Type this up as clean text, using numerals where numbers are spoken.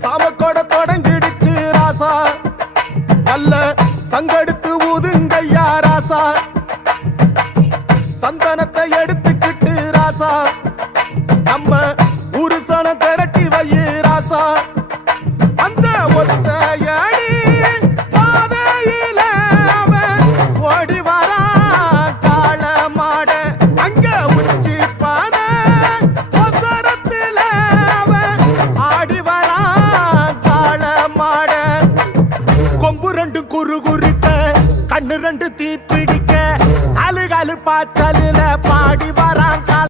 சாமக்கோட தொடங்கிடுச்சு ராசா நல்ல சங்கெடுத்து ஊதுங்கய்யா ராசா சந்தனத்தை எடுத்துக்கிட்டு ராசா நம்ம உருசன திரட்டி வையே ராசா அந்த ஒத்தையடி பாதையில அவன் ஓடி வரா காள மாட அங்க உச்சி பானை ஒசரத்துல அவன் ஆடி வரா காள மாட கொம்பு ரெண்டு குறு குறுக்க கண்ணு ரெண்டு தீ பிடிக்க அழுகாலு பாய்ச்சலில